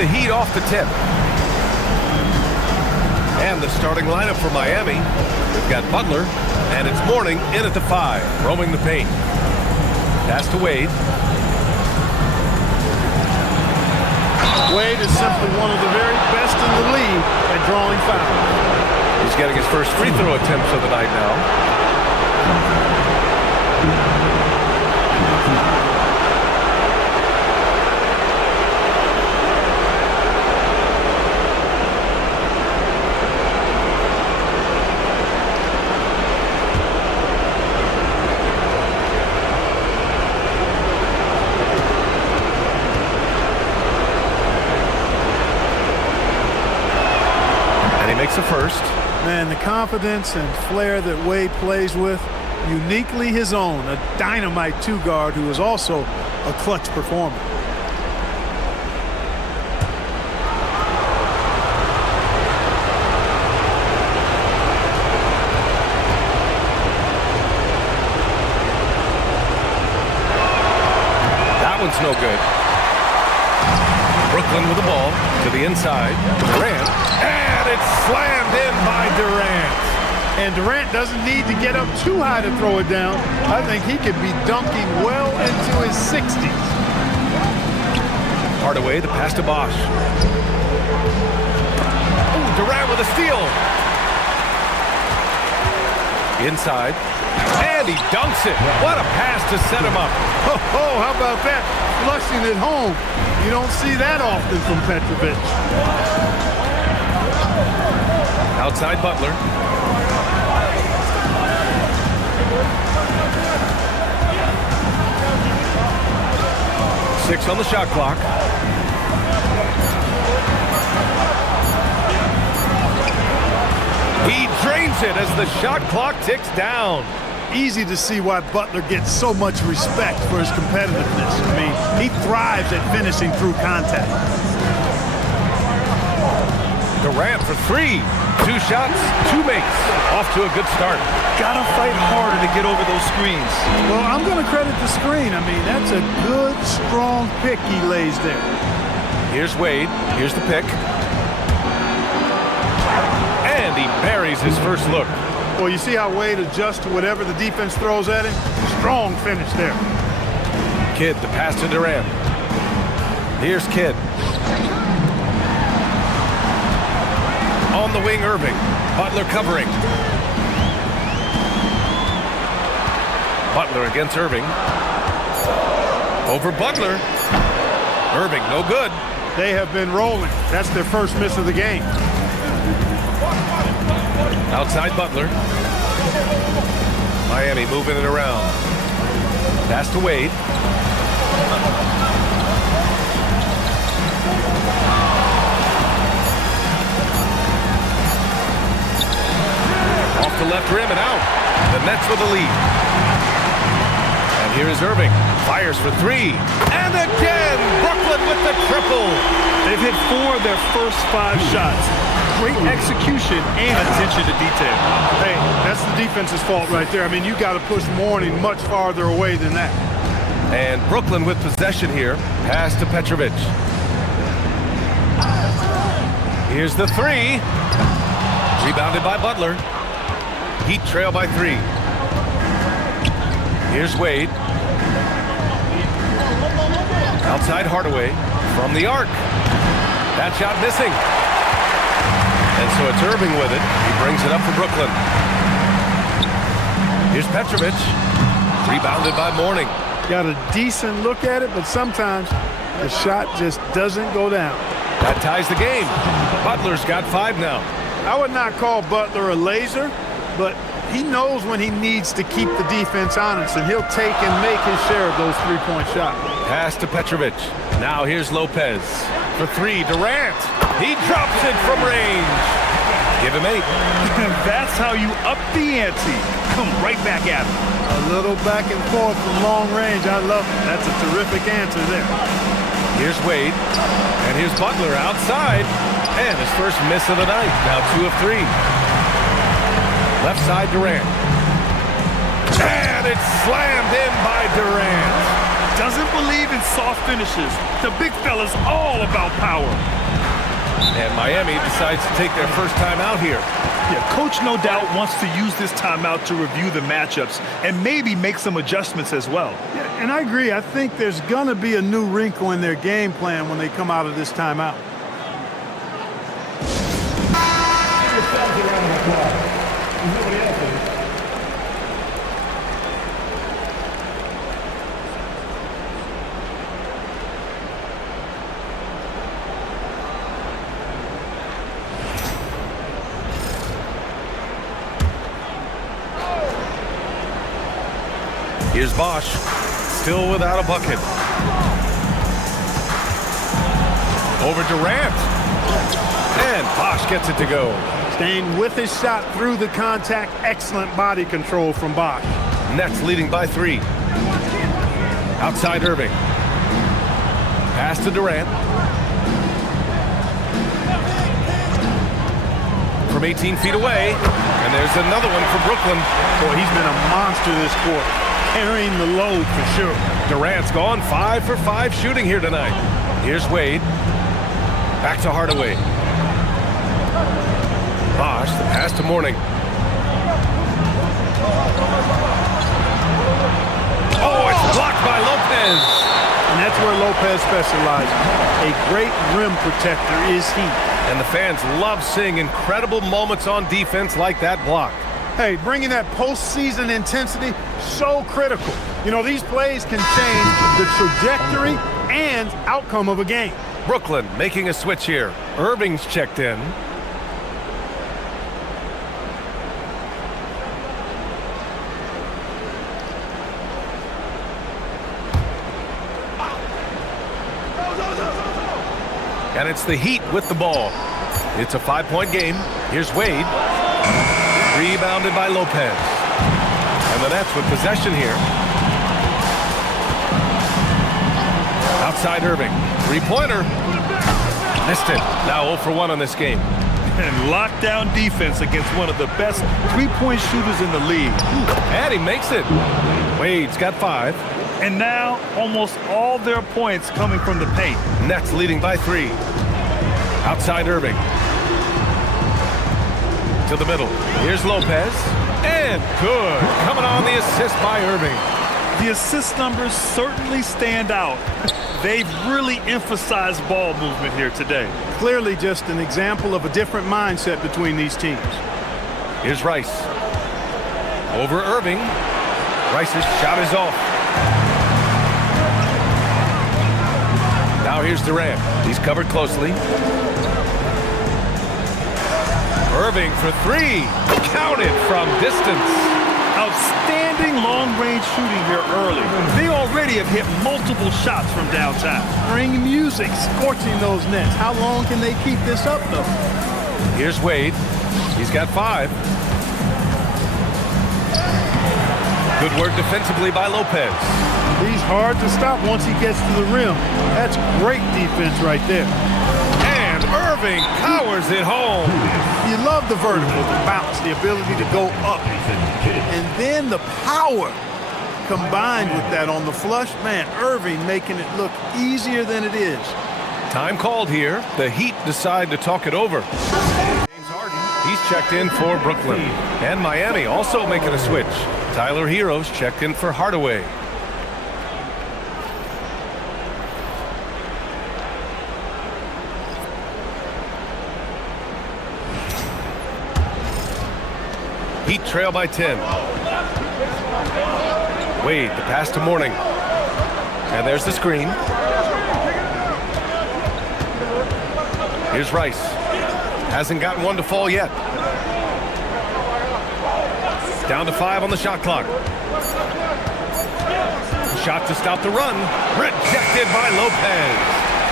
the Heat off the tip. And the starting lineup for Miami. We've got Butler, and it's Mourning in at the 5, roaming the paint. Pass to Wade. Wade is simply one of the very best in the league at drawing fouls. He's getting his first free throw attempts of the night now. Makes a first. Man, the confidence and flair that Wade plays with, uniquely his own. A dynamite two-guard who is also a clutch performer. That one's no good. Brooklyn with the ball to the inside. Durant. And it's slammed in by Durant. And Durant doesn't need to get up too high to throw it down. I think he could be dunking well into his 60s. Hardaway, the pass to Bosch. Ooh, Durant with a steal. Inside. And he dunks it. What a pass to set him up. Oh, how about that? Flushing it home. You don't see that often from Petrovic. Outside Butler. Six on the shot clock. He drains it as the shot clock ticks down. Easy to see why Butler gets so much respect for his competitiveness. I mean, he thrives at finishing through contact. Durant for 3. 2 shots, 2 makes. Off to a good start. Gotta fight harder to get over those screens. Well, I'm going to credit the screen. I mean, that's a good, strong pick he lays there. Here's Wade. Here's the pick. And he buries his first look. Well, you see how Wade adjusts to whatever the defense throws at him? Strong finish there. Kidd, the pass to Durant. Here's Kidd. On the wing, Irving. Butler covering. Butler against Irving. Over Butler. Irving, no good. They have been rolling. That's their first miss of the game. Outside Butler. Miami moving it around. Pass to Wade. Off the left rim and out. The Nets with the lead. And here is Irving. Fires for 3. And again, Brooklyn with the triple. They've hit 4 of their first 5 shots. Great execution and attention to detail. Hey, that's the defense's fault right there. I mean, you got to push Mourning much farther away than that. And Brooklyn with possession here. Pass to Petrovic. Here's the 3. Rebounded by Butler. Heat trail by 3. Here's Wade. Outside Hardaway from the arc. That shot missing. And so it's Irving with it. He brings it up for Brooklyn. Here's Petrovic. Rebounded by Mourning. Got a decent look at it, but sometimes the shot just doesn't go down. That ties the game. Butler's got 5 now. I would not call Butler a laser, but he knows when he needs to keep the defense honest, and he'll take and make his share of those three-point shots. Pass to Petrovic. Now here's Lopez. For 3, Durant. He drops it from range. Give him 8. That's how you up the ante. Come right back at him. A little back and forth from long range. I love it. That's a terrific answer there. Here's Wade. And here's Butler outside. And his first miss of the night. Now 2 of 3. Left side, Durant. And it's slammed in by Durant. doesn't believe in soft finishes. The big fella's all about power. And Miami decides to take their first time out here. Yeah, coach no doubt wants to use this timeout to review the matchups and maybe make some adjustments as well. Yeah, and I agree. I think there's going to be a new wrinkle in their game plan when they come out of this timeout. Here's Bosch, still without a bucket. Over Durant. And Bosch gets it to go. Staying with his shot through the contact. Excellent body control from Bosch. Nets leading by 3. Outside Irving. Pass to Durant. From 18 feet away. And there's another one for Brooklyn. Boy, he's been a monster this quarter. Carrying the load for sure. Durant's gone 5 for 5 shooting here tonight. Here's Wade. Back to Hardaway. Bosch, the pass to Mourning. Oh, it's blocked by Lopez. And that's where Lopez specializes. A great rim protector is he. And the fans love seeing incredible moments on defense like that block. Hey, bringing that postseason intensity, so critical. You know, these plays can change the trajectory and outcome of a game. Brooklyn making a switch here. Irving's checked in. And it's the Heat with the ball. It's a 5-point game. Here's Wade. Rebounded by Lopez. And the Nets with possession here. Outside Irving. 3-pointer. Missed it. Now 0 for 1 on this game. And lockdown defense against one of the best three-point shooters in the league. And he makes it. Wade's got 5. And now almost all their points coming from the paint. Nets leading by 3. Outside Irving. To the middle. Here's Lopez. And good. Coming on the assist by Irving. The assist numbers certainly stand out. They've really emphasized ball movement here today. Clearly just an example of a different mindset between these teams. Here's Rice. Over Irving. Rice's shot is off. Now here's Durant. He's covered closely. Irving for 3. Counted from distance. Outstanding long-range shooting here early. They already have hit multiple shots from downtown. Bring music, scorching those Nets. How long can they keep this up, though? Here's Wade. He's got 5. Good work defensively by Lopez. He's hard to stop once he gets to the rim. That's great defense right there. And Irving powers it home. You love the vertical, the bounce, the ability to go up. And then the power combined with that on the flush. Man, Irving making it look easier than it is. Time called here. The Heat decide to talk it over. James Harden, he's checked in for Brooklyn. And Miami also making a switch. Tyler Hero's checked in for Hardaway. Heat trail by 10. Wade, the pass to Mourning. And there's the screen. Here's Rice. Hasn't gotten one to fall yet. Down to 5 on the shot clock. Shot to stop the run. Rejected by Lopez.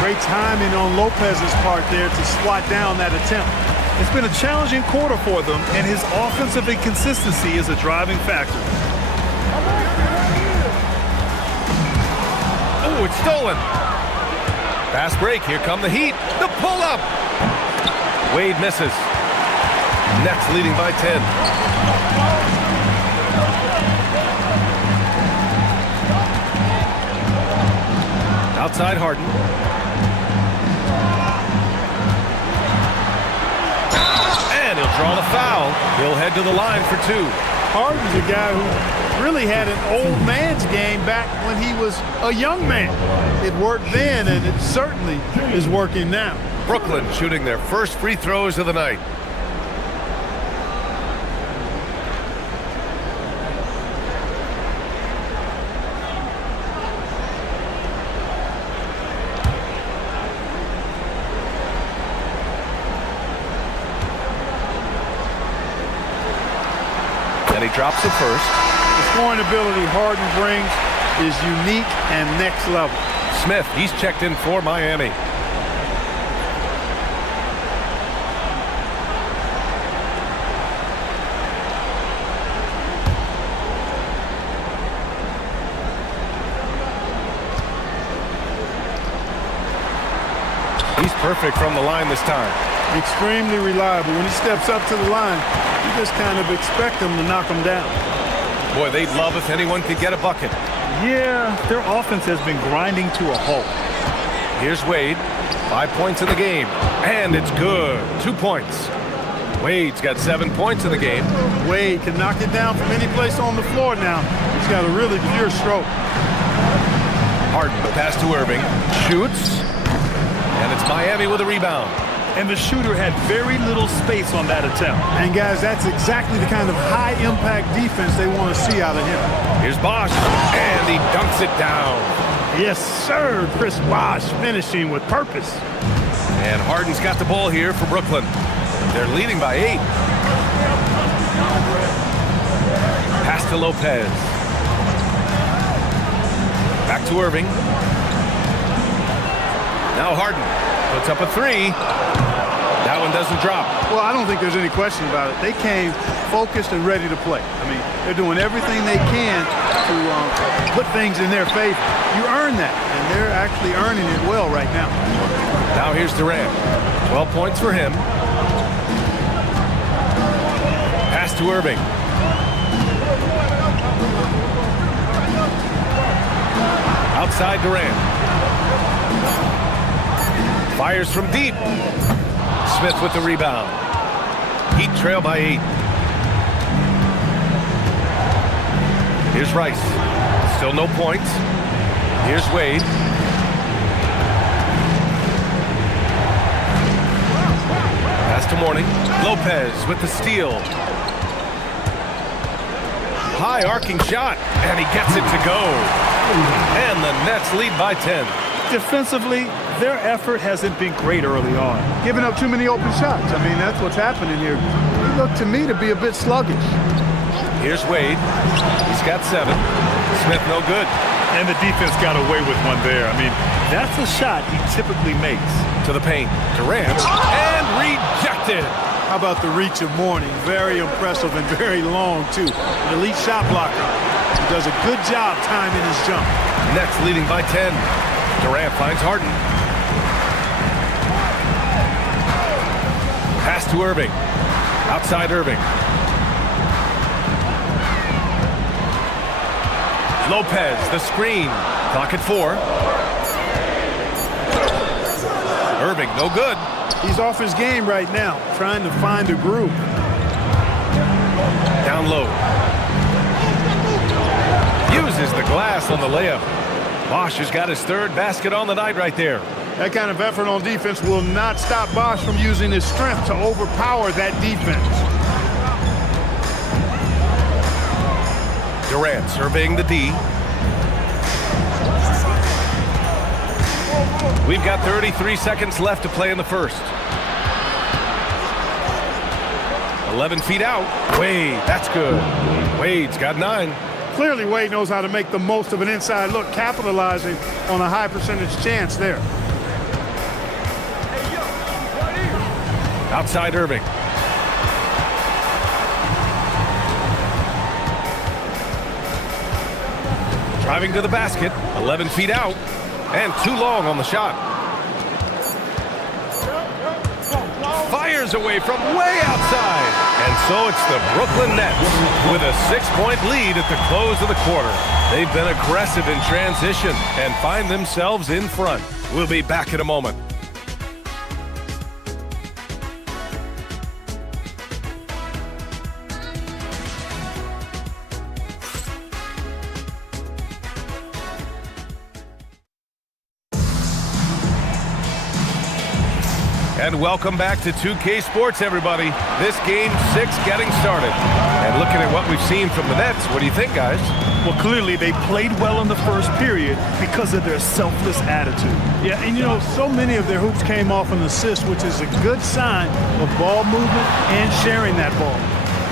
Great timing on Lopez's part there to swat down that attempt. It's been a challenging quarter for them, and his offensive inconsistency is a driving factor. Oh, it's stolen. Fast break. Here come the Heat. The pull-up. Wade misses. Nets leading by 10. Outside Harden. And he'll draw the foul. He'll head to the line for 2. Harden's a guy who really had an old man's game back when he was a young man. It worked then, and it certainly is working now. Brooklyn shooting their first free throws of the night. And he drops it first. The scoring ability Harden brings is unique and next level. Smith, he's checked in for Miami. He's perfect from the line this time. Extremely reliable. When he steps up to the line, you just kind of expect him to knock him down. Boy, they'd love if anyone could get a bucket. Yeah, their offense has been grinding to a halt. Here's Wade. 5 points in the game. And it's good. 2 points. Wade's got 7 points in the game. Wade can knock it down from any place on the floor now. He's got a really pure stroke. Harden, the pass to Irving. Shoots. And it's Miami with a rebound. And the shooter had very little space on that attempt. And guys, that's exactly the kind of high-impact defense they want to see out of him. Here's Bosh, and he dunks it down. Yes, sir. Chris Bosh finishing with purpose. And Harden's got the ball here for Brooklyn. They're leading by 8. Pass to Lopez. Back to Irving. Now Harden puts up a 3. That one doesn't drop. Well, I don't think there's any question about it. They came focused and ready to play. I mean, they're doing everything they can to put things in their favor. You earn that, and they're actually earning it well right now. Now here's Durant. 12 points for him. Pass to Irving. Outside Durant. Fires from deep. Smith with the rebound. Heat trail by 8. Here's Rice. Still no points. Here's Wade. Pass to Mourning. Lopez with the steal. High arcing shot, and he gets it to go. And the Nets lead by 10. Defensively, their effort hasn't been great early on. Giving up too many open shots. I mean, that's what's happening here. They look to me to be a bit sluggish. Here's Wade. He's got 7. Smith no good. And the defense got away with one there. I mean, that's a shot he typically makes. To the paint. Durant. And rejected. How about the reach of Mourning? Very impressive and very long, too. An elite shot blocker. He does a good job timing his jump. Nets leading by 10. Durant finds Harden. Pass to Irving. Outside Irving. Lopez, the screen. Clock at 4. Irving, no good. He's off his game right now, trying to find a groove. Down low. Uses the glass on the layup. Bosh has got his 3rd basket on the night right there. That kind of effort on defense will not stop Bosh from using his strength to overpower that defense. Durant surveying the D. We've got 33 seconds left to play in the first. 11 feet out. Wade, that's good. Wade's got 9. Clearly, Wade knows how to make the most of an inside look, capitalizing on a high percentage chance there. Outside Irving. Driving to the basket. 11 feet out. And too long on the shot. Fires fires away from way outside. And so it's the Brooklyn Nets with a 6-point lead at the close of the quarter. They've been aggressive in transition and find themselves in front. We'll be back in a moment. And welcome back to 2K Sports, everybody. This game 6 getting started. And looking at what we've seen from the Nets, what do you think, guys? Well, clearly they played well in the first period because of their selfless attitude. Yeah, and you know, so many of their hoops came off an assist, which is a good sign of ball movement and sharing that ball.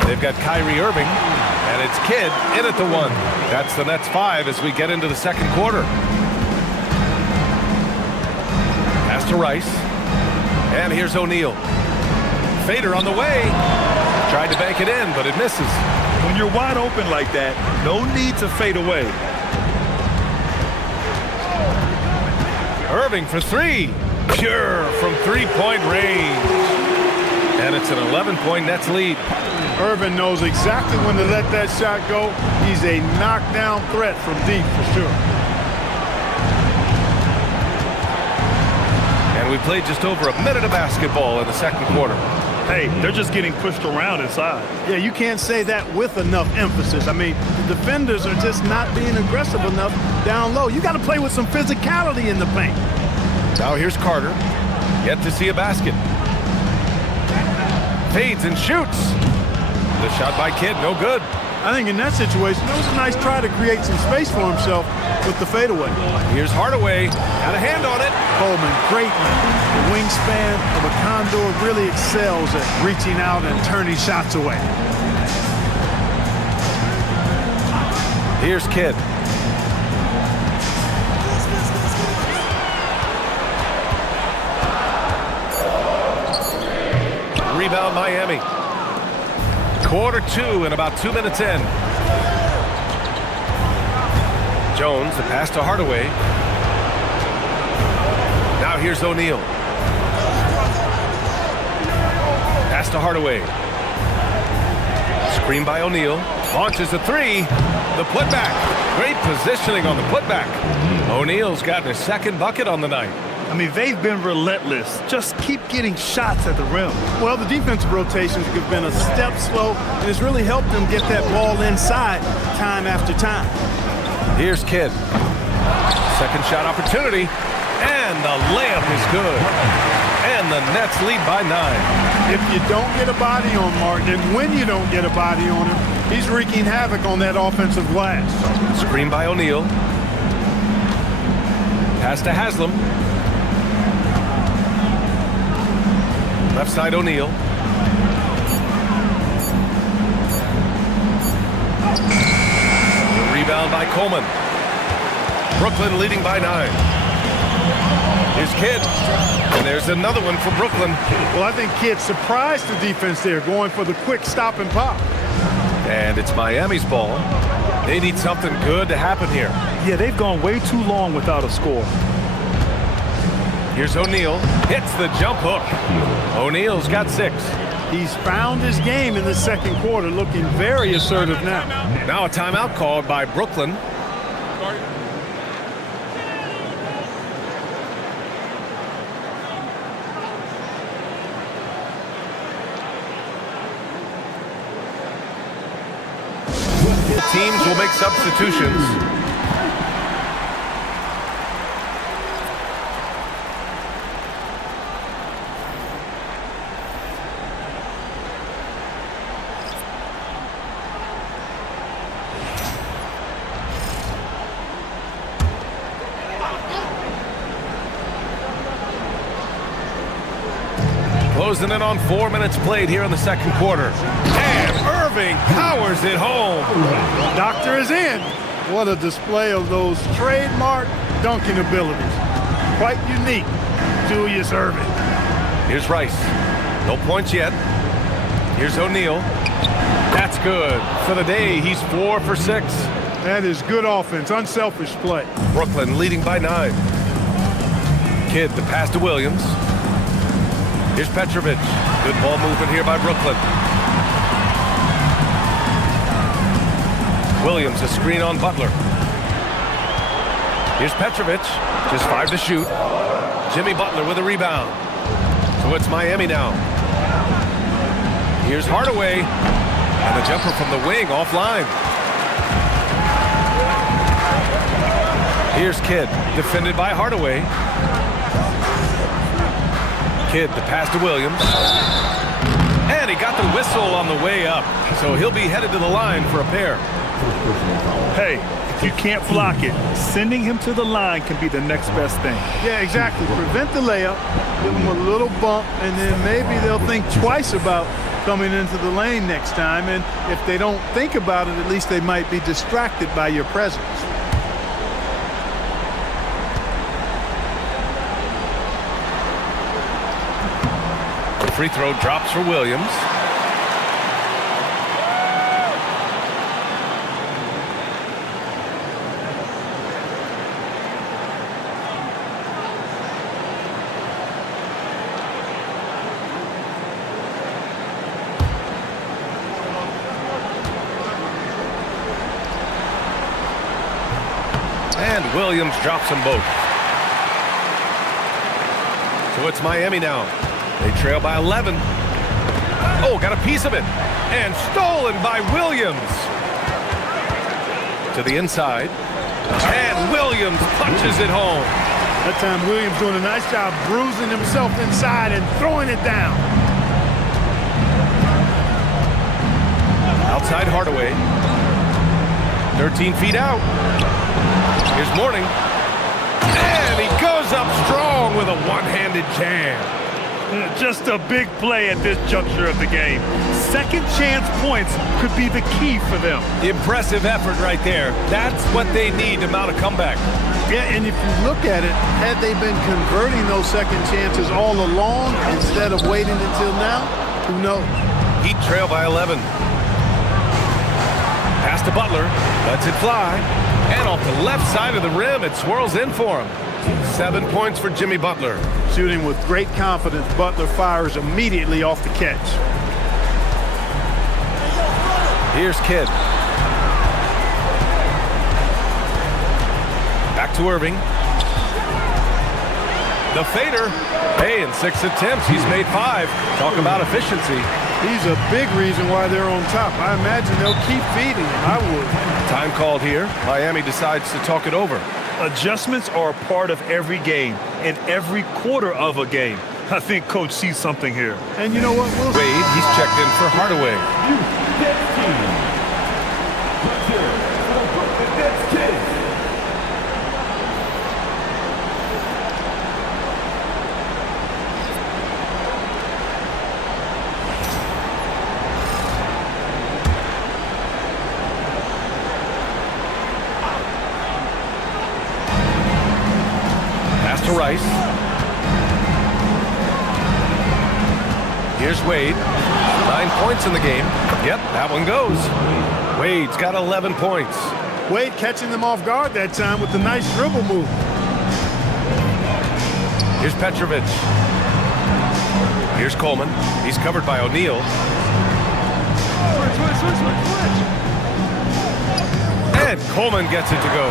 They've got Kyrie Irving, and it's Kidd in at the 1. That's the Nets 5 as we get into the second quarter. Pass to Rice. And here's O'Neal. Fader on the way. Tried to bank it in, but it misses. When you're wide open like that, no need to fade away. Irving for 3. Pure from 3-point range. And it's an 11-point Nets lead. Irving knows exactly when to let that shot go. He's a knockdown threat from deep for sure. And we played just over a minute of basketball in the second quarter. Hey, they're just getting pushed around inside. Yeah, you can't say that with enough emphasis. I mean, the defenders are just not being aggressive enough down low. You got to play with some physicality in the paint. Now here's Carter. Yet to see a basket. Fades and shoots. The shot by Kidd, no good. I think in that situation, that was a nice try to create some space for himself with the fadeaway. Here's Hardaway. Got a hand on it. Coleman, great length. The wingspan of a condor really excels at reaching out and turning shots away. Here's Kidd. Rebound Miami. Quarter 2 and about 2 minutes in. Jones, the pass to Hardaway. Now here's O'Neal. Pass to Hardaway. Screen by O'Neal. Launches a 3. The putback. Great positioning on the putback. O'Neal's gotten his second bucket on the night. I mean, they've been relentless. Just keep getting shots at the rim. Well, the defensive rotations have been a step slow, and it's really helped them get that ball inside time after time. Here's Kidd. Second shot opportunity, and the layup is good. And the Nets lead by 9. If you don't get a body on Martin, and when you don't get a body on him, he's wreaking havoc on that offensive glass. Screen by O'Neal. Pass to Haslam. Left side O'Neal. Rebound by Coleman. Brooklyn leading by 9. Here's Kidd. And there's another one for Brooklyn. Well, I think Kidd surprised the defense there, going for the quick stop and pop. And it's Miami's ball. They need something good to happen here. Yeah, they've gone way too long without a score. Here's O'Neal. Hits the jump hook. O'Neal's got 6. He's found his game in the second quarter, looking very assertive now. Now a timeout called by Brooklyn. Teams will make substitutions. Closing in on 4 minutes played here in the second quarter. And Irving powers it home. Doctor is in. What a display of those trademark dunking abilities. Quite unique, Julius Irving. Here's Rice. No points yet. Here's O'Neal. That's good. For the day, he's 4 for 6. That is good offense, unselfish play. Brooklyn leading by 9. Kidd, the pass to Williams. Here's Petrovic. Good ball movement here by Brooklyn. Williams, a screen on Butler. Here's Petrovic. Just 5 to shoot. Jimmy Butler with a rebound. So it's Miami now. Here's Hardaway. And the jumper from the wing offline. Here's Kidd, defended by Hardaway. Kidd, the pass to Williams. And he got the whistle on the way up. So he'll be headed to the line for a pair. Hey, if you can't block it, sending him to the line can be the next best thing. Yeah, exactly. Prevent the layup, give them a little bump, and then maybe they'll think twice about coming into the lane next time. And if they don't think about it, at least they might be distracted by your presence. The free throw drops for Williams. And Williams drops them both. So it's Miami now. They trail by 11. Oh, got a piece of it. And stolen by Williams. To the inside. And Williams punches it home. That time Williams doing a nice job bruising himself inside and throwing it down. Outside Hardaway. 13 feet out. Here's Mourning. And he goes up strong with a one-handed jam. Just a big play at this juncture of the game. Second chance points could be the key for them. Impressive effort right there. That's what they need to mount a comeback. Yeah, and if you look at it, had they been converting those second chances all along instead of waiting until now, who knows? Heat trail by 11. Pass to Butler. Lets it fly. And off the left side of the rim, it swirls in for him. 7 points for Jimmy Butler. Shooting with great confidence, Butler fires immediately off the catch. Here's Kidd. Back to Irving. The fader. Hey, in 6 attempts, he's made 5. Talk about efficiency. He's a big reason why they're on top. I imagine they'll keep feeding him. I would. Time called here. Miami decides to talk it over. Adjustments are a part of every game and every quarter of a game. I think Coach sees something here. And you know what? Wade, he's checked in for Hardaway. To Rice. Here's Wade. 9 points in the game. Yep, that one goes. Wade's got 11 points. Wade catching them off guard that time with the nice dribble move. Here's Petrovic. Here's Coleman. He's covered by O'Neal. And Coleman gets it to go.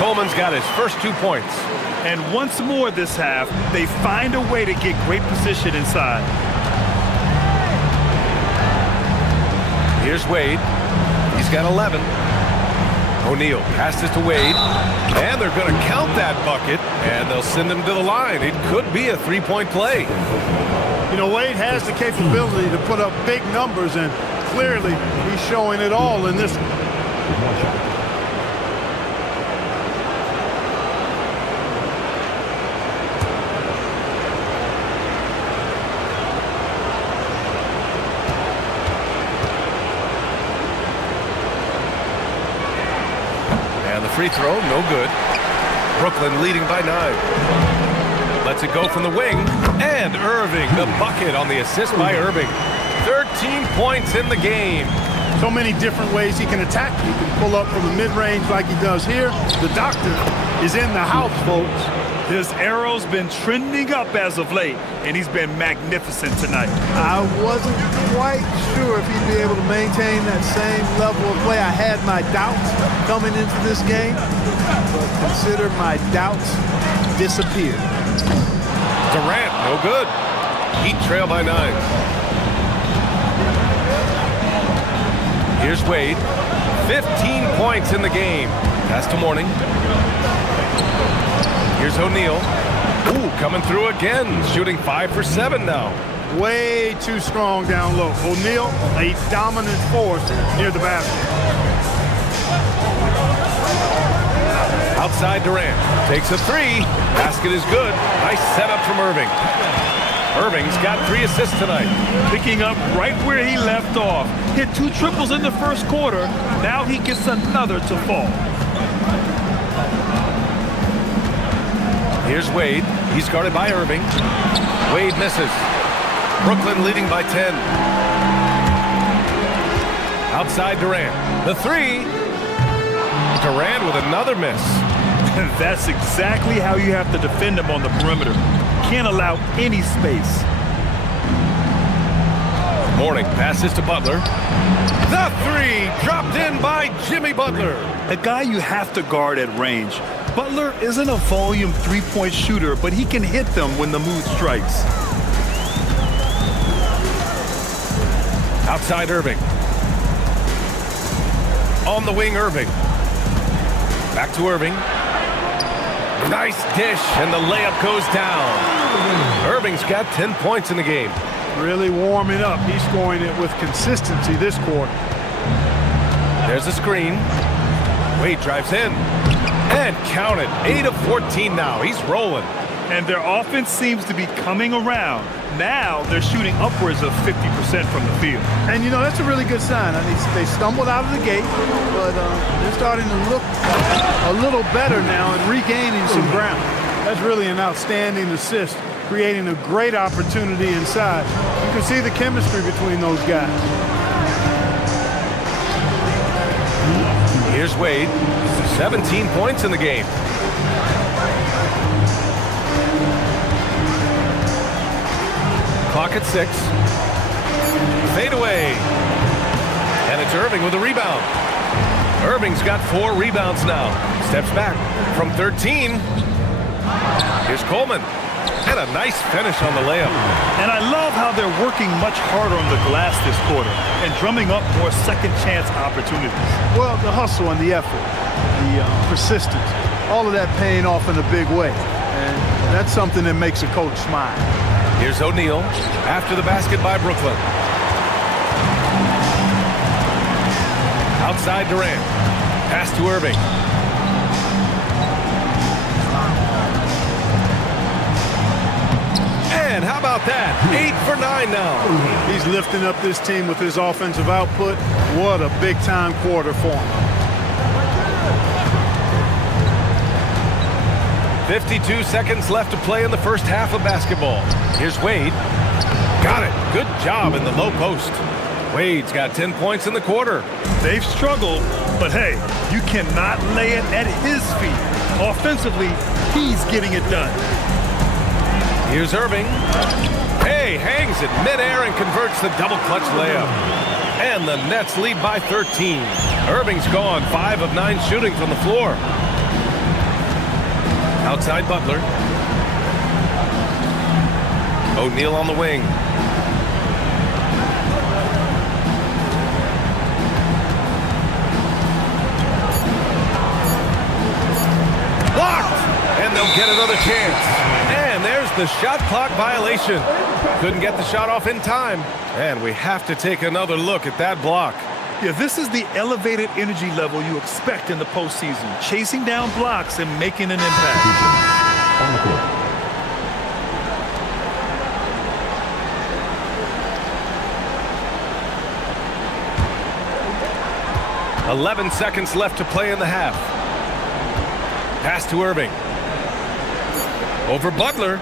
Coleman's got his first 2 points. And once more this half, they find a way to get great position inside. Here's Wade. He's got 11. O'Neal passes to Wade. And they're going to count that bucket. And they'll send him to the line. It could be a three-point play. You know, Wade has the capability to put up big numbers, and clearly he's showing it all in this one. Free throw, no good. Brooklyn leading by 9. Lets it go from the wing. And Irving, the bucket on the assist by Irving. 13 points in the game. So many different ways he can attack. He can pull up from the mid-range like he does here. The doctor is in the house, folks. His arrow's been trending up as of late, and he's been magnificent tonight. I wasn't quite sure if he'd be able to maintain that same level of play. I had my doubts coming into this game, but consider my doubts disappeared. Durant, no good. Heat trail by 9. Here's Wade. 15 points in the game. Pass to Mourning. Here's O'Neal. Ooh, coming through again. Shooting 5 for 7 now. Way too strong down low. O'Neal, a dominant force near the basket. Outside Durant. Takes a 3. Basket is good. Nice setup from Irving. Irving's got 3 assists tonight. Picking up right where he left off. Hit 2 triples in the first quarter. Now he gets another to fall. Here's Wade. He's guarded by Irving. Wade misses. Brooklyn leading by 10. Outside Durant. The 3. Durant with another miss. That's exactly how you have to defend him on the perimeter. Can't allow any space. Mourning passes to Butler. The 3 dropped in by Jimmy Butler. A guy you have to guard at range. Butler isn't a volume three-point shooter, but he can hit them when the mood strikes. Outside Irving. On the wing, Irving. Back to Irving. Nice dish, and the layup goes down. Irving's got 10 points in the game. Really warming up. He's scoring it with consistency this quarter. There's a screen. Wade drives in. And count it. 8 of 14 now. He's rolling. And their offense seems to be coming around. Now they're shooting upwards of 50% from the field. And, you know, that's a really good sign. I mean, they stumbled out of the gate, but they're starting to look a little better now and regaining some ground. That's really an outstanding assist, creating a great opportunity inside. You can see the chemistry between those guys. Here's Wade. 17 points in the game. Clock at 6. Fade away. And it's Irving with a rebound. Irving's got 4 rebounds now. Steps back from 13. Here's Coleman. And a nice finish on the layup. And I love how they're working much harder on the glass this quarter and drumming up more second chance opportunities. Well, the hustle and the effort, the persistence, all of that paying off in a big way. And that's something that makes a coach smile. Here's O'Neal after the basket by Brooklyn. Outside Durant. Pass to Irving. And how about that? 8 for 9 now. He's lifting up this team with his offensive output. What a big-time quarter for him. 52 seconds left to play in the first half of basketball. Here's Wade. Got it. Good job in the low post. Wade's got 10 points in the quarter. They've struggled, but hey, you cannot lay it at his feet. Offensively, he's getting it done. Here's Irving. Hey, hangs it midair and converts the double clutch layup. And the Nets lead by 13. Irving's gone 5 of 9 shooting from the floor. Outside Butler. O'Neal on the wing. Blocked! And they'll get another chance. And there's the shot clock violation. Couldn't get the shot off in time. And we have to take another look at that block. Yeah, this is the elevated energy level you expect in the postseason. Chasing down blocks and making an impact. On the court. 11 seconds left to play in the half. Pass to Irving. Over Butler.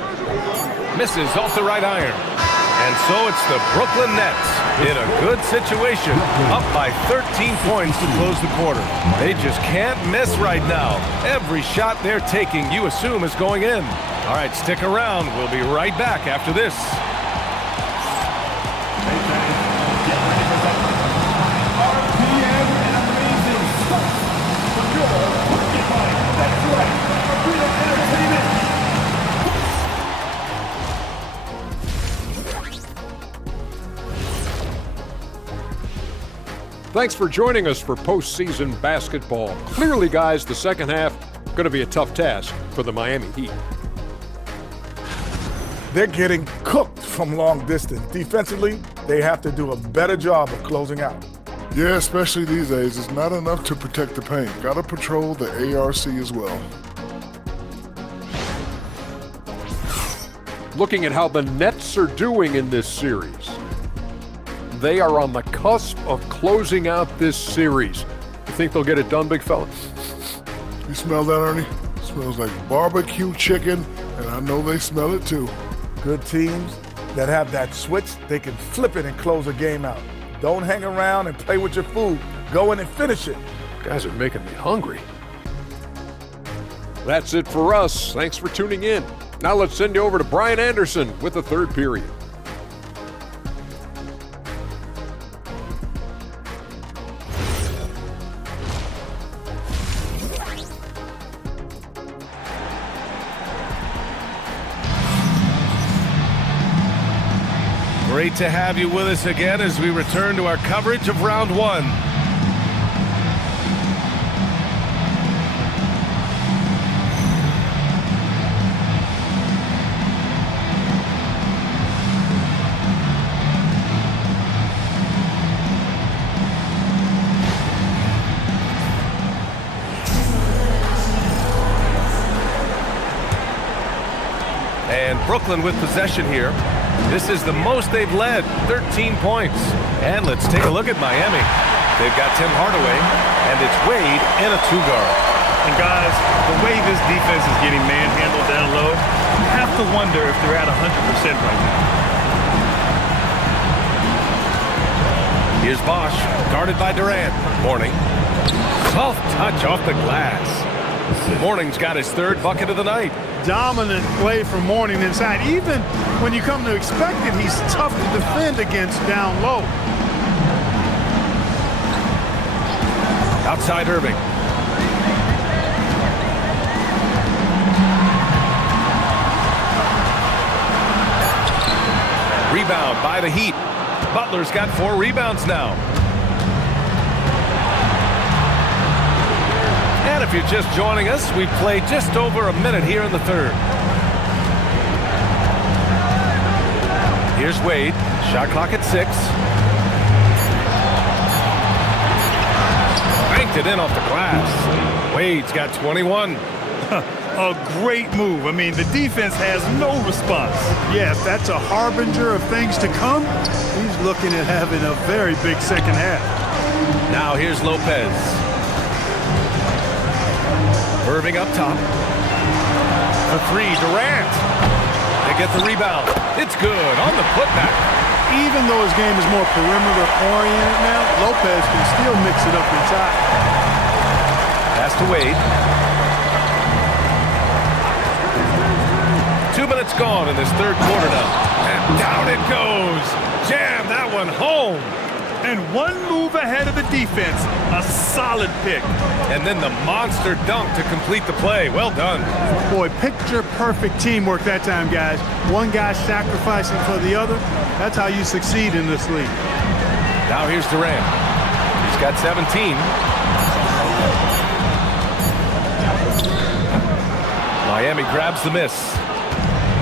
Misses off the right iron. And so it's the Brooklyn Nets in a good situation, up by 13 points to close the quarter. They just can't miss right now. Every shot they're taking, you assume, is going in. All right, stick around. We'll be right back after this. Thanks for joining us for postseason basketball. Clearly, guys, the second half going to be a tough task for the Miami Heat. They're getting cooked from long distance. Defensively, they have to do a better job of closing out. Yeah, especially these days. It's not enough to protect the paint. Got to patrol the ARC as well. Looking at how the Nets are doing in this series, they are on the cusp of closing out this series. You think they'll get it done, big fella? You smell that, Ernie? It smells like barbecue chicken, and I know they smell it too. Good teams that have that switch, they can flip it and close a game out. Don't hang around and play with your food. Go in and finish it. Guys are making me hungry. That's it for us. Thanks for tuning in. Now let's send you over to Brian Anderson with the third period. Great to have you with us again as we return to our coverage of round one. And Brooklyn with possession here. This is the most they've led, 13 points. And let's take a look at Miami. They've got Tim Hardaway, and it's Wade in a two-guard. And guys, the way this defense is getting manhandled down low, you have to wonder if they're at 100% right now. Here's Bosch, guarded by Durant. Mourning. Soft touch off the glass. Mourning's got his third bucket of the night. Dominant play from Mourning inside. Even when you come to expect it, he's tough to defend against down low. Outside Irving. Rebound by the Heat. Butler's got 4 rebounds now. And if you're just joining us, we've played just over a minute here in the third. Here's Wade. Shot clock at 6. Banked it in off the glass. Wade's got 21. A great move. I mean, the defense has no response. Yeah, if that's a harbinger of things to come, he's looking at having a very big second half. Now here's Lopez. Irving up top. For 3, Durant. They get the rebound. It's good on the putback. Even though his game is more perimeter-oriented now, Lopez can still mix it up inside. Pass to Wade. 2 minutes gone in this third quarter now. And down it goes. Jam that one home. And one move ahead of the defense. A solid pick. And then the monster dunk to complete the play. Well done. Boy, picture-perfect teamwork that time, guys. One guy sacrificing for the other. That's how you succeed in this league. Now here's Durant. He's got 17. Miami grabs the miss.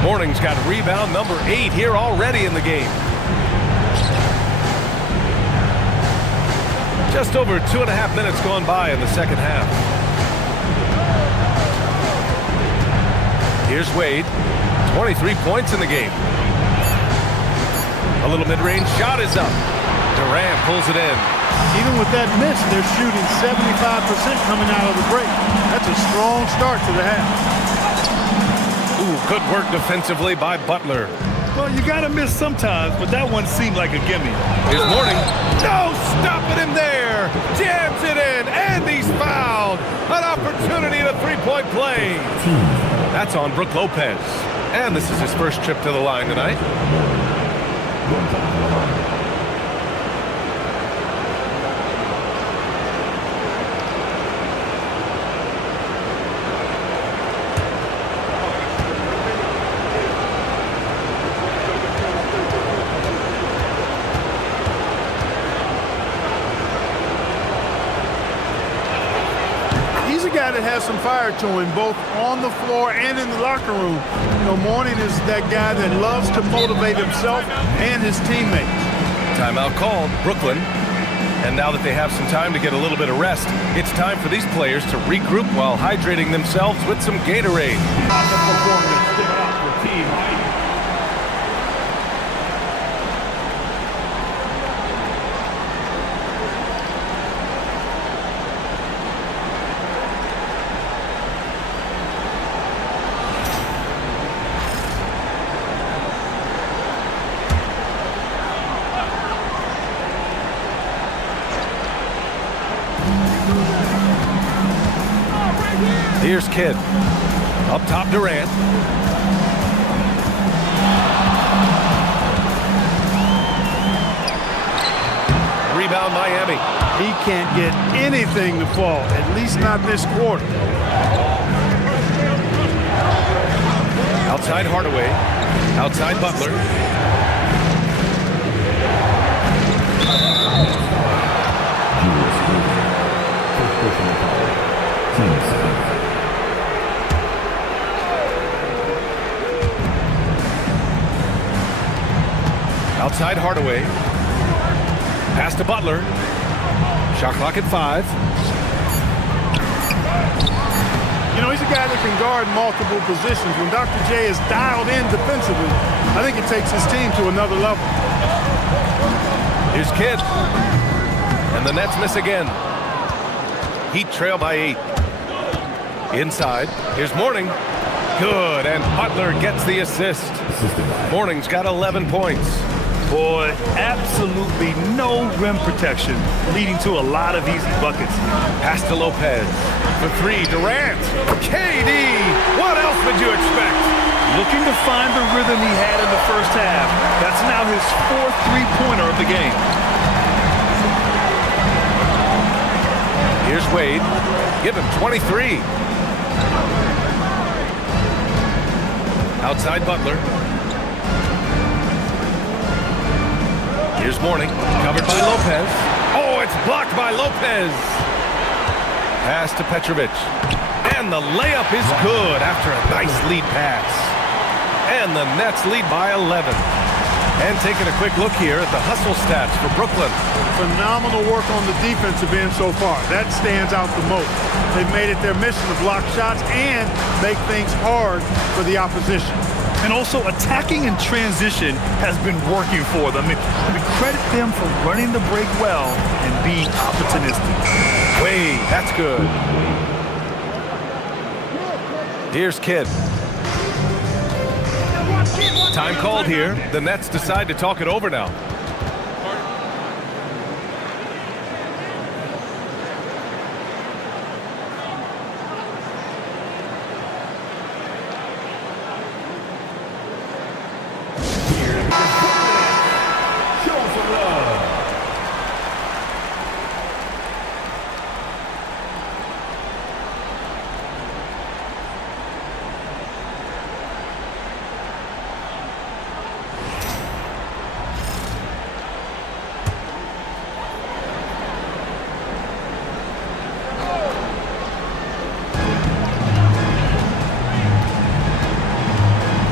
Mourning's got rebound number 8 here already in the game. Just over 2.5 minutes gone by in the second half. Here's Wade. 23 points in the game. A little mid-range shot is up. Durant pulls it in. Even with that miss, they're shooting 75% coming out of the break. That's a strong start to the half. Ooh, good work defensively by Butler. Well, you got to miss sometimes, but that one seemed like a gimme. Here's Morning. No, stopping him there. Jams it in, and he's fouled. An opportunity at a three-point play. That's on Brook Lopez. And this is his first trip to the line tonight. Guy that has some fire to him, both on the floor and in the locker room. You know, Morning is that guy that loves to motivate himself and his teammates. Timeout called, Brooklyn. And now that they have some time to get a little bit of rest, it's time for these players to regroup while hydrating themselves with some Gatorade. Awesome performance. Give it up for Team Heidi. Here's Kidd. Up top, Durant. Rebound, Miami. He can't get anything to fall, at least not this quarter. Outside Hardaway. Outside Butler. Outside Hardaway. Pass to Butler. Shot clock at 5. You know, he's a guy that can guard multiple positions. When Dr. J is dialed in defensively, I think it takes his team to another level. Here's Kidd. And the Nets miss again. Heat trail by 8. Inside. Here's Morning. Good. And Butler gets the assist. Morning's got 11 points. Boy, absolutely no rim protection, leading to a lot of easy buckets. Pass to Lopez. For 3, Durant. KD. What else would you expect? Looking to find the rhythm he had in the first half. That's now his 4th three-pointer of the game. Here's Wade. Give him 23. Outside Butler. Here's Morning. Covered by Lopez. Oh, it's blocked by Lopez. Pass to Petrovic. And the layup is good after a nice lead pass. And the Nets lead by 11. And taking a quick look here at the hustle stats for Brooklyn. Phenomenal work on the defensive end so far. That stands out the most. They've made it their mission to block shots and make things hard for the opposition. And also attacking in transition has been working for them. I mean, credit them for running the break well and being opportunistic. Wade, that's good. Here's Kidd. Time called here. The Nets decide to talk it over now.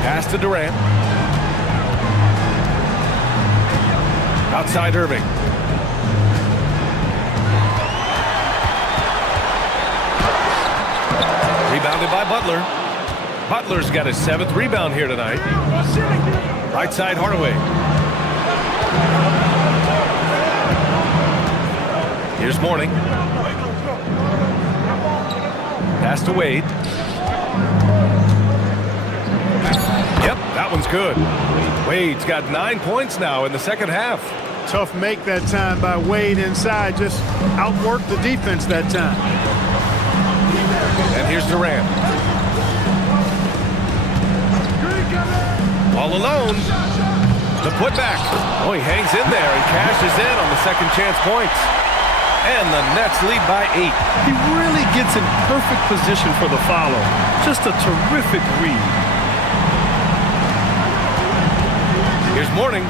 Pass to Durant. Outside Irving. Rebounded by Butler. Butler's got his 7th rebound here tonight. Right side Hardaway. Here's Morning. Pass to Wade. Yep, that one's good. Wade's got 9 points now in the second half. Tough make that time by Wade inside. Just outworked the defense that time. And here's Durant. All alone. The putback. Oh, he hangs in there and cashes in on the second chance points. And the Nets lead by 8. He really gets in perfect position for the follow. Just a terrific read. Here's Mourning.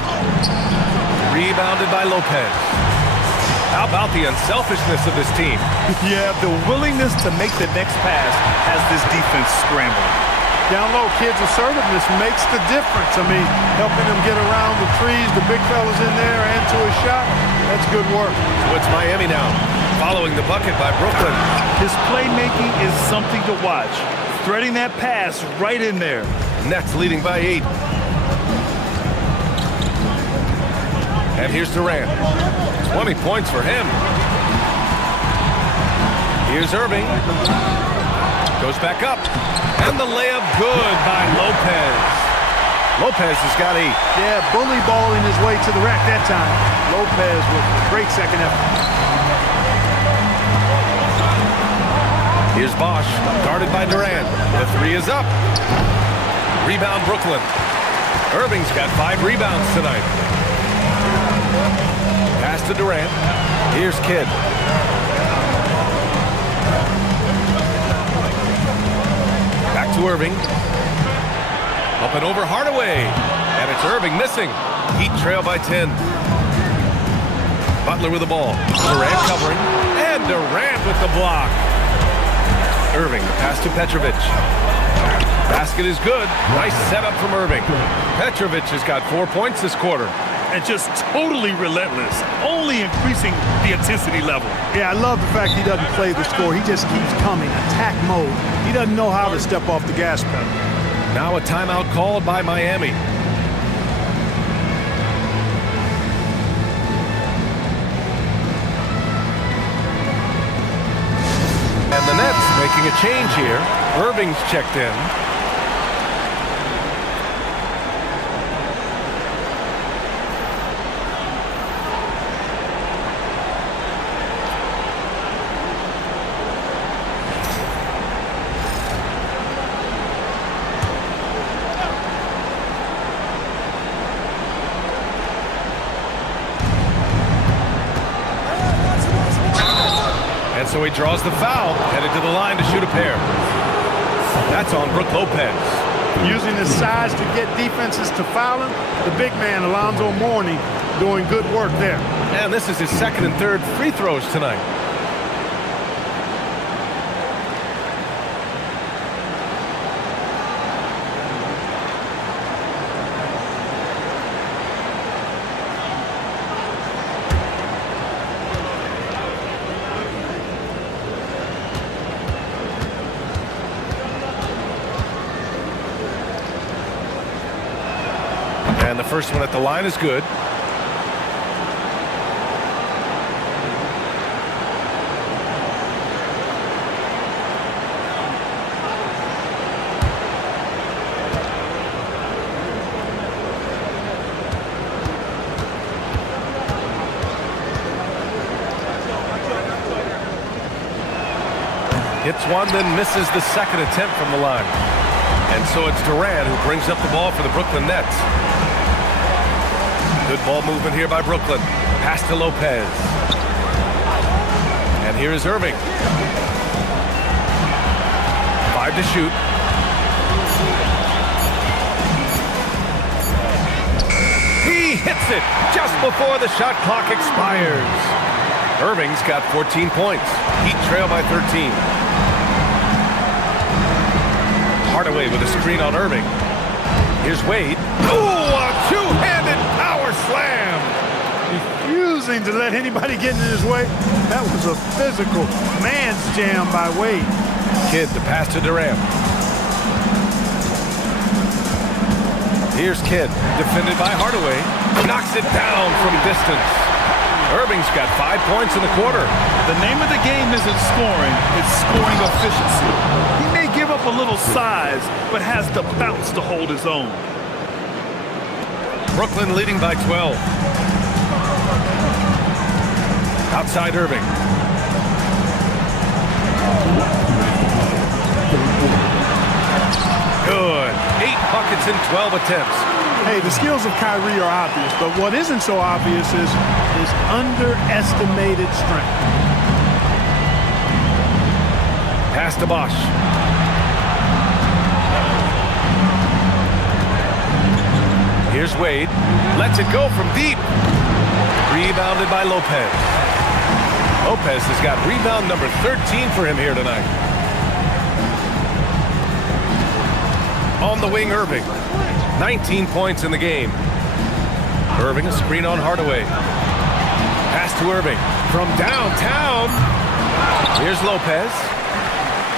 Rebounded by Lopez. How about the unselfishness of this team? Yeah, the willingness to make the next pass has this defense scrambling. Down low, kids' assertiveness makes the difference. I mean, helping them get around the trees, the big fellas in there, and to a shot. That's good work. So it's Miami now, following the bucket by Brooklyn. His playmaking is something to watch. Threading that pass right in there. Nets leading by 8. And here's Durant. 20 points for him. Here's Irving. Goes back up. And the layup good by Lopez. Lopez has got 8. Yeah, bully balling his way to the rack that time. Lopez with a great second effort. Here's Bosch, guarded by Durant. The 3 is up. Rebound Brooklyn. Irving's got 5 rebounds tonight. Pass to Durant. Here's Kidd. Back to Irving. Up and over Hardaway. And it's Irving missing. Heat trail by 10. Butler with the ball. Durant covering. And Durant with the block. Irving, pass to Petrovic. Basket is good. Nice setup from Irving. Petrovic has got 4 points this quarter. And just totally relentless, only increasing the intensity level. Yeah, I love the fact he doesn't play the score. He just keeps coming, attack mode. He doesn't know how to step off the gas pedal. Now a timeout called by Miami. And the Nets making a change here. Irving's checked in. And so he draws the foul, headed to the line to shoot a pair. That's on Brook Lopez. Using his size to get defenses to foul him, the big man, Alonzo Mourning, doing good work there. And this is his second and third free throws tonight. And the first one at the line is good. Hits one, then misses the second attempt from the line. And so it's Durant who brings up the ball for the Brooklyn Nets. Good ball movement here by Brooklyn. Pass to Lopez. And here is Irving. 5 to shoot. He hits it just before the shot clock expires. Irving's got 14 points. Heat trail by 13. Hardaway with a screen on Irving. Here's Wade. Ooh, a two-handed power slam. Refusing to let anybody get in his way. That was a physical man's jam by Wade. Kidd, the pass to Durant. Here's Kidd, defended by Hardaway. Knocks it down from distance. Irving's got 5 points in the quarter. The name of the game isn't scoring, it's scoring efficiency. He may give up a little size, but has the bounce to hold his own. Brooklyn leading by 12. Outside Irving. Good. 8 buckets in 12 attempts. Hey, the skills of Kyrie are obvious, but what isn't so obvious is his underestimated strength. Pass to Bosch. Here's Wade. Lets it go from deep. Rebounded by Lopez. Lopez has got rebound number 13 for him here tonight. On the wing, Irving. 19 points in the game. Irving, a screen on Hardaway. Pass to Irving from downtown. Here's Lopez.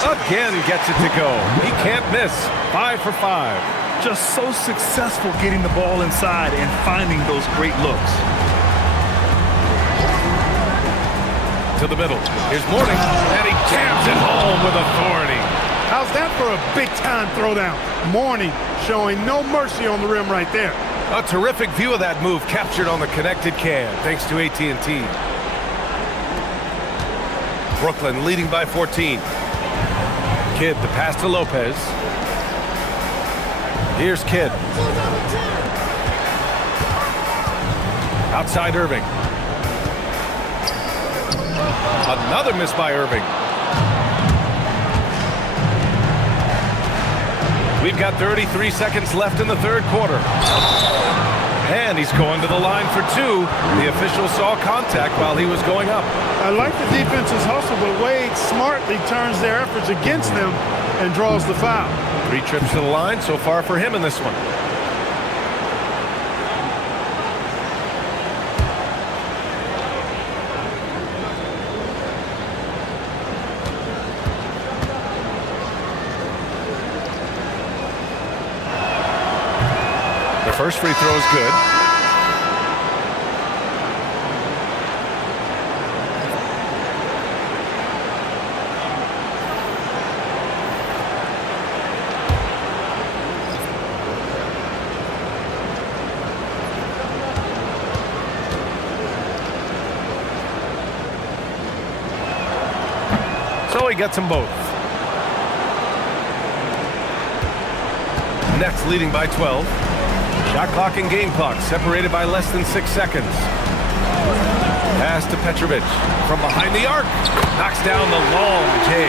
Again gets it to go. He can't miss. 5 for 5. Just so successful getting the ball inside and finding those great looks. To the middle. Here's Mourning, and he jams it home with authority. How's that for a big-time throwdown? Mourning showing no mercy on the rim right there. A terrific view of that move captured on the connected cam, thanks to AT&T. Brooklyn leading by 14. Kidd, the pass to Lopez. Here's Kidd. Outside Irving. Another miss by Irving. We've got 33 seconds left in the third quarter. And he's going to the line for 2. The official saw contact while he was going up. I like the defense's hustle, but Wade smartly turns their efforts against them and draws the foul. 3 trips to the line so far for him in this one. The first free throw is good. So he gets them both. Nets leading by 12. Shot clock and game clock separated by less than 6 seconds. Pass to Petrovic from behind the arc. Knocks down the long J.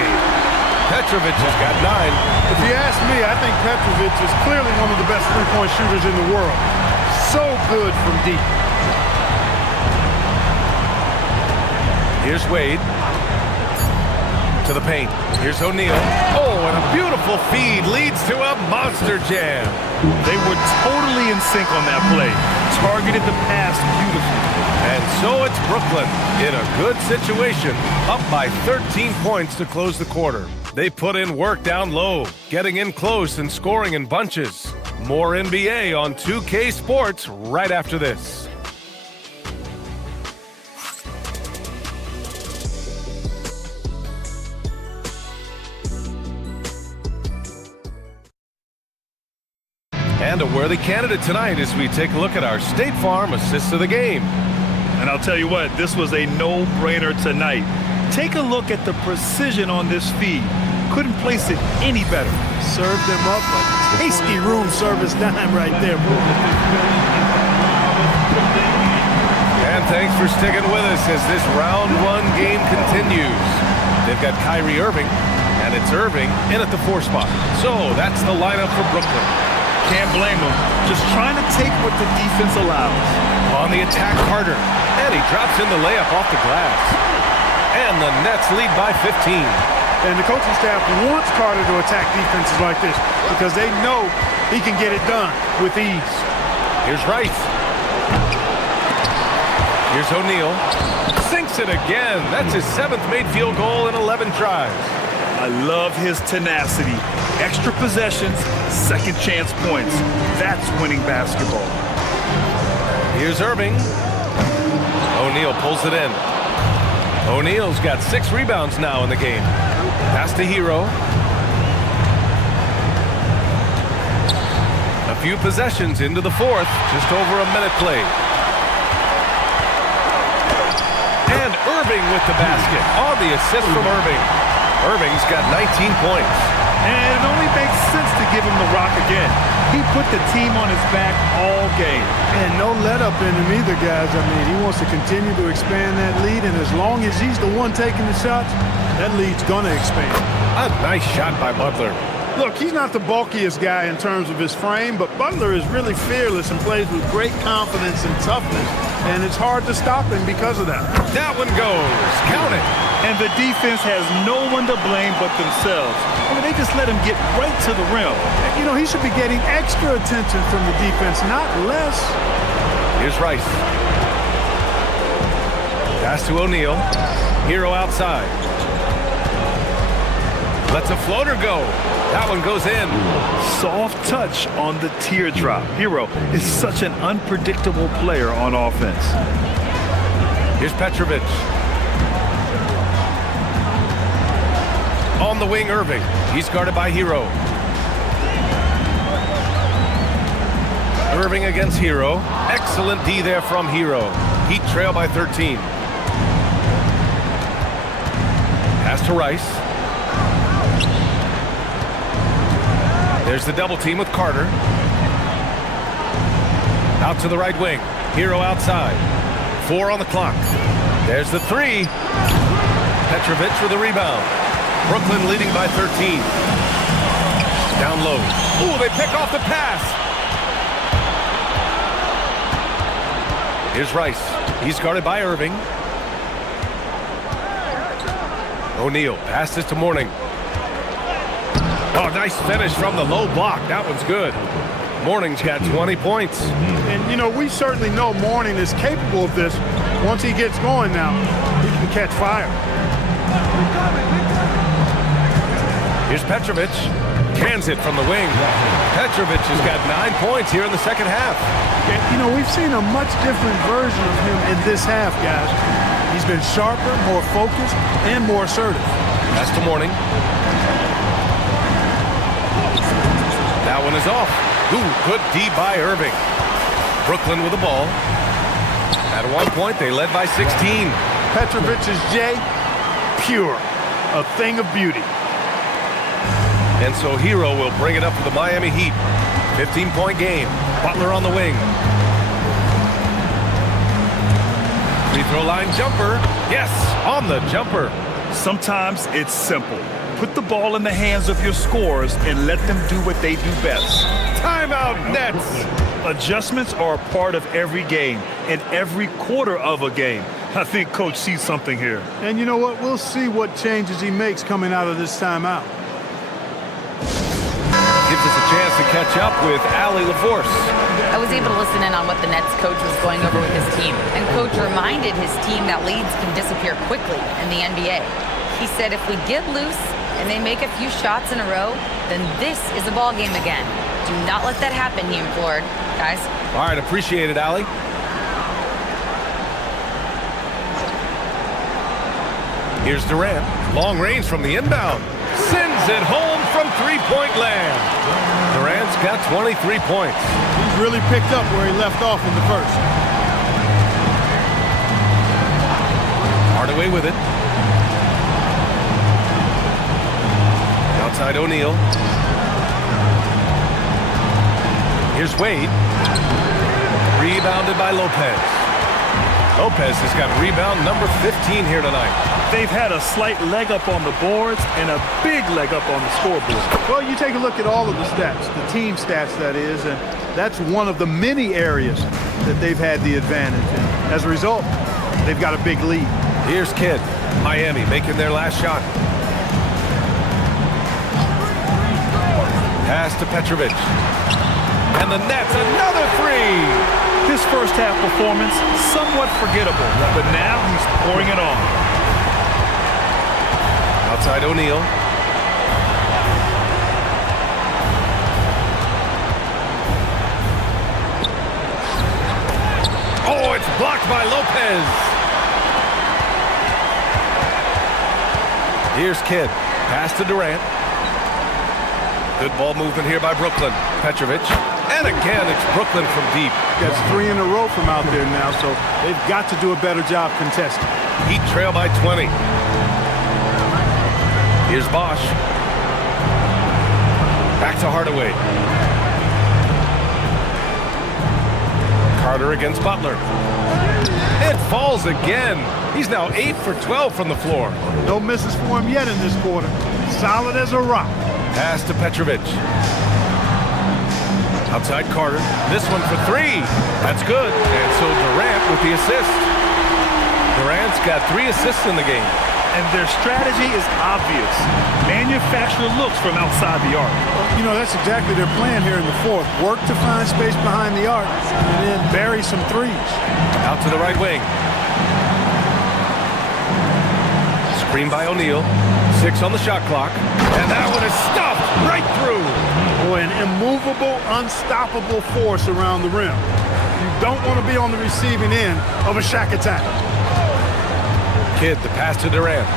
Petrovic has got 9. If you ask me, I think Petrovic is clearly one of the best three-point shooters in the world. So good from deep. Here's Wade. To the paint. Here's O'Neal. Oh, and a beautiful feed leads to a monster jam. They were totally in sync on that play. Targeted the pass beautifully. And so it's Brooklyn in a good situation, up by 13 points to close the quarter. They put in work down low, getting in close and scoring in bunches. More NBA on 2K Sports right after this. And a worthy candidate tonight as we take a look at our State Farm assist of the game. And I'll tell you what, this was a no-brainer tonight. Take a look at the precision on this feed. Couldn't place it any better. Served them up a tasty room service dime right there. And thanks for sticking with us as this round 1 game continues. They've got Kyrie Irving, and it's Irving in at the 4 spot. So that's the lineup for Brooklyn. Can't blame him. Just trying to take what the defense allows. On the attack, Carter. And he drops in the layup off the glass. And the Nets lead by 15. And the coaching staff wants Carter to attack defenses like this because they know he can get it done with ease. Here's Rice. Here's O'Neal. Sinks it again. That's his 7th made field goal in 11 tries. I love his tenacity. Extra possessions, second chance points. That's winning basketball. Here's Irving. O'Neal pulls it in. O'Neal's got 6 rebounds now in the game. Pass to Hero. A few possessions into the fourth, just over a minute played. And Irving with the basket on the assist from Irving. Irving's got 19 points. And it only makes sense to give him the rock again. He put the team on his back all game. And no let up in him either, guys. I mean, he wants to continue to expand that lead, and as long as he's the one taking the shots, that lead's going to expand. A nice shot by Butler. Look, he's not the bulkiest guy in terms of his frame, but Butler is really fearless and plays with great confidence and toughness, and it's hard to stop him because of that. That one goes. Count it. And the defense has no one to blame but themselves. I mean, they just let him get right to the rim. You know, he should be getting extra attention from the defense, not less. Here's Rice. Pass to O'Neal. Hero outside. Lets a floater go. That one goes in. Soft touch on the teardrop. Hero is such an unpredictable player on offense. Here's Petrovic. On the wing, Irving. He's guarded by Hero. Irving against Hero. Excellent D there from Hero. Heat trail by 13. Pass to Rice. There's the double team with Carter. Out to the right wing. Hero outside. 4 on the clock. There's the three. Petrovic with a rebound. Brooklyn leading by 13. Down low. Ooh, they pick off the pass. Here's Rice. He's guarded by Irving. O'Neal passes to Mourning. Oh, nice finish from the low block. That one's good. Mourning's got 20 points. And, you know, we certainly know Mourning is capable of this. Once he gets going now, he can catch fire. Here's Petrovic. Cans it from the wing. Petrovic has got 9 points here in the second half. And, you know, we've seen a much different version of him in this half, guys. He's been sharper, more focused, and more assertive. That's to Mourning. That one is off. Ooh, good D by Irving. Brooklyn with the ball. At one point, they led by 16. Petrovic's J, pure. A thing of beauty. And so Hero will bring it up for the Miami Heat. 15-point game. Butler on the wing. Free throw line jumper. Yes, on the jumper. Sometimes it's simple. Put the ball in the hands of your scorers and let them do what they do best. Timeout Nets. Adjustments are a part of every game and every quarter of a game. I think Coach sees something here. And you know what? We'll see what changes he makes coming out of this timeout. Gives us a chance to catch up with Allie LaForce. I was able to listen in on what the Nets coach was going over with his team. And coach reminded his team that leads can disappear quickly in the NBA. He said if we get loose and they make a few shots in a row, then this is a ball game again. Do not let that happen, he implored. Guys. All right, appreciate it, Allie. Here's Durant. Long range from the inbound. Sends it home from three-point land. Durant's got 23 points. He's really picked up where he left off in the first. Hardaway with it. Outside O'Neal. Here's Wade. Rebounded by Lopez. Lopez has got rebound number 15 here tonight. They've had a slight leg up on the boards and a big leg up on the scoreboard. Well, you take a look at all of the stats, the team stats that is, and that's one of the many areas that they've had the advantage. And as a result, they've got a big lead. Here's Kidd. Miami making their last shot. Pass to Petrovic. And the Nets, another three. His first half performance, somewhat forgettable, but now he's pouring it on. Outside O'Neal. Oh, it's blocked by Lopez. Here's Kidd. Pass to Durant. Good ball movement here by Brooklyn. Petrovic. And again, it's Brooklyn from deep. That's 3 in a row from out there now, so they've got to do a better job contesting. Heat trail by 20. Here's Bosch. Back to Hardaway. Carter against Butler. It falls again. He's now 8 for 12 from the floor. No misses for him yet in this quarter. Solid as a rock. Pass to Petrovic. Outside Carter. This one for 3. That's good. And so Durant with the assist. Durant's got 3 assists in the game. And their strategy is obvious. Manufacture looks from outside the arc. You know, that's exactly their plan here in the fourth. Work to find space behind the arc and then bury some threes. Out to the right wing. Screen by O'Neal. 6 on the shot clock. And that one is stopped right through. Boy, an immovable, unstoppable force around the rim. You don't want to be on the receiving end of a Shaq attack. Kidd, the pass to Durant.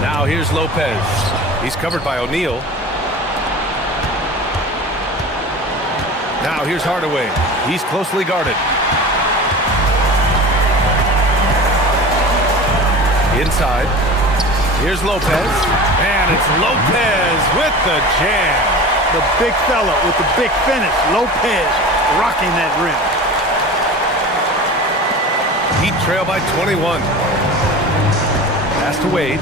Now here's Lopez. He's covered by O'Neal. Now here's Hardaway. He's closely guarded. Inside. Here's Lopez. And it's Lopez with the jam. The big fella with the big finish. Lopez rocking that rim. Heat trail by 21. Pass to Wade.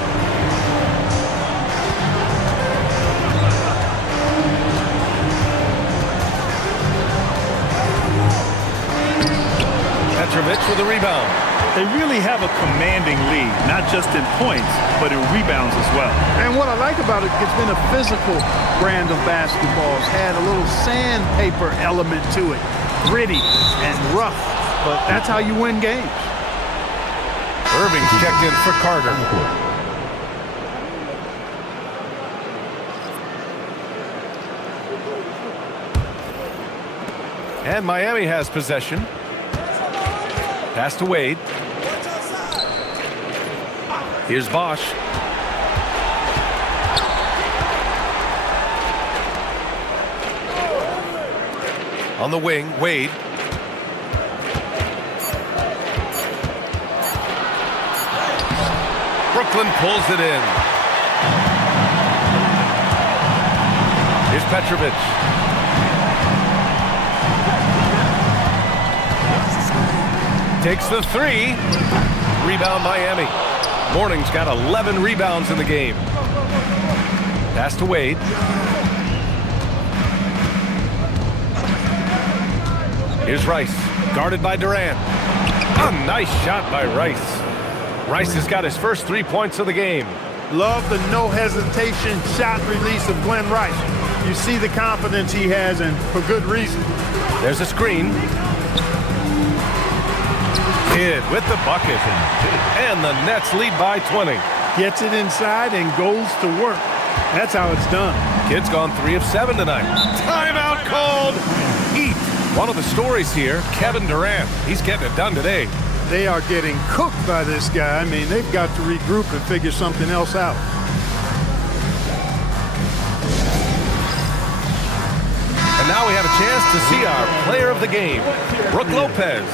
Petrovic with a rebound. They really have a commanding lead, not just in points, but in rebounds as well. And what I like about it, it's been a physical brand of basketball. It's had a little sandpaper element to it. Gritty and rough, but that's how you win games. Irving's checked in for Carter. And Miami has possession. Pass to Wade. Here's Bosch. On the wing, Wade. Brooklyn pulls it in. Here's Petrovic. Takes the 3. Rebound Miami. Mourning's got 11 rebounds in the game. Pass to Wade. Here's Rice. Guarded by Durant. A nice shot by Rice. Rice has got his first 3 points of the game. Love the no hesitation shot release of Glenn Rice. You see the confidence he has, and for good reason. There's a screen. Kidd with the bucket. And the Nets lead by 20. Gets it inside and goes to work. That's how it's done. Kidd's gone 3 of 7 tonight. Timeout called. Heat. One of the stories here, Kevin Durant. He's getting it done today. They are getting cooked by this guy. I mean, they've got to regroup and figure something else out. And now we have a chance to see our player of the game, Brook Lopez.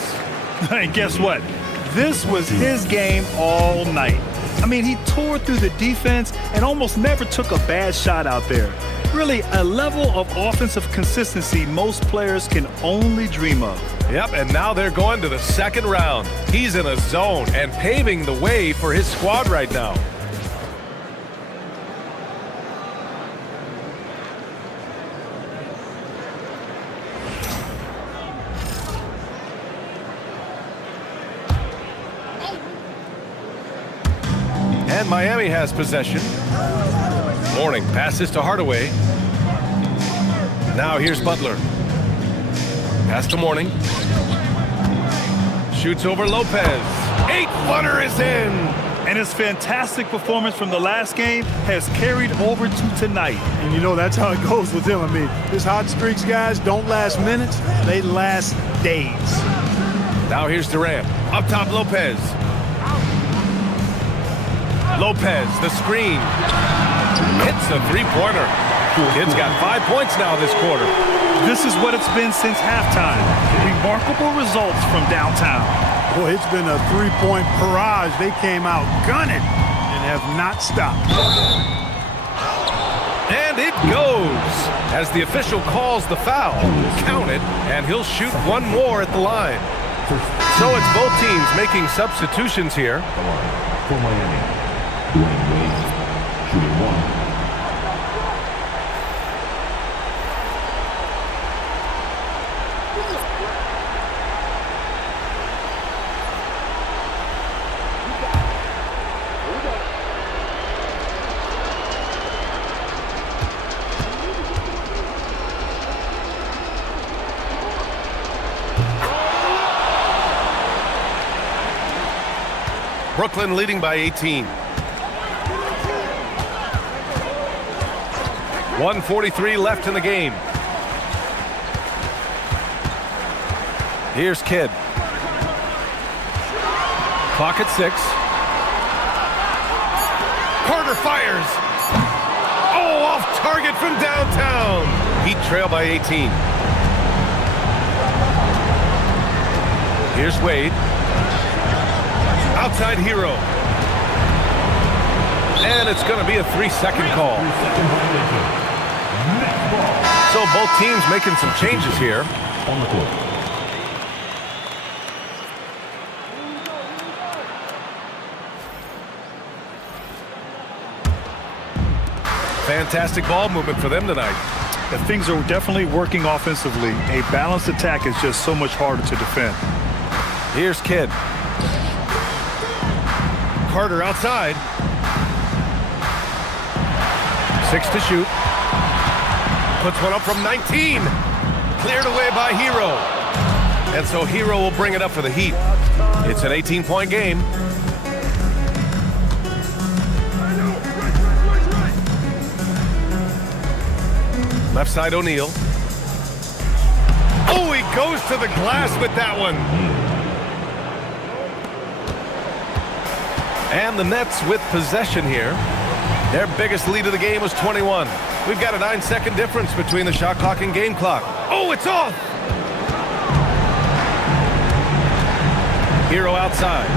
And guess what? This was his game all night. I mean, he tore through the defense and almost never took a bad shot out there. Really, a level of offensive consistency most players can only dream of. Yep, and now they're going to the second round. He's in a zone and paving the way for his squad right now. And Miami has possession. Mourning passes to Hardaway. Now here's Butler. Pass to Mourning. Shoots over Lopez. 8-footer is in. And his fantastic performance from the last game has carried over to tonight. And you know, that's how it goes with him. I mean, his hot streaks, guys, don't last minutes. They last days. Now here's Durant. Up top, Lopez. Lopez, the screen. Hits a three-pointer. Kid's got 5 points now this quarter. This is what it's been since halftime. Remarkable results from downtown. Boy, it's been a three-point barrage. They came out gunning and have not stopped. And it goes as the official calls the foul. Count it, and he'll shoot one more at the line. So it's both teams making substitutions here. For Miami, Dwayne Wade, shooting 1. Brooklyn leading by 18. 1:43 left in the game. Here's Kidd. Clock at 6. Carter fires. Oh, off target from downtown. Heat trail by 18. Here's Wade. Outside Hero. And it's going to be a 3-second call. So both teams making some changes here. On the court. Fantastic ball movement for them tonight. And things are definitely working offensively. A balanced attack is just so much harder to defend. Here's Kidd. Carter outside. 6 to shoot. Puts one up from 19. Cleared away by Hero. And so Hero will bring it up for the Heat. It's an 18-point game. Left side O'Neal. Oh, he goes to the glass with that one. And the Nets with possession here. Their biggest lead of the game was 21. We've got a 9-second difference between the shot clock and game clock. Oh, it's off! Hero outside.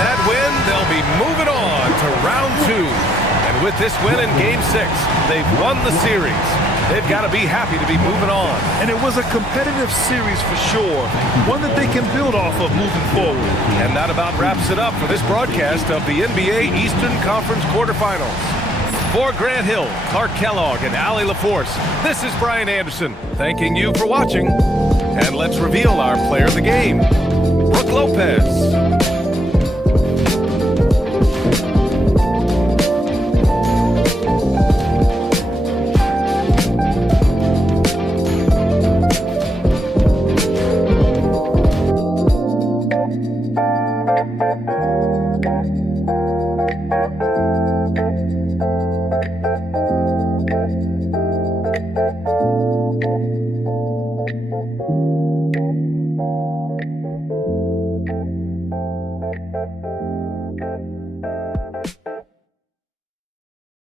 That win, they'll be moving on to round 2. And with this win in Game 6, they've won the series. They've got to be happy to be moving on. And it was a competitive series for sure, one that they can build off of moving forward. And that about wraps it up for this broadcast of the NBA Eastern Conference quarterfinals. For Grant Hill, Clark Kellogg, and Allie LaForce, this is Brian Anderson thanking you for watching. And let's reveal our player of the game, Brook Lopez. Thank you.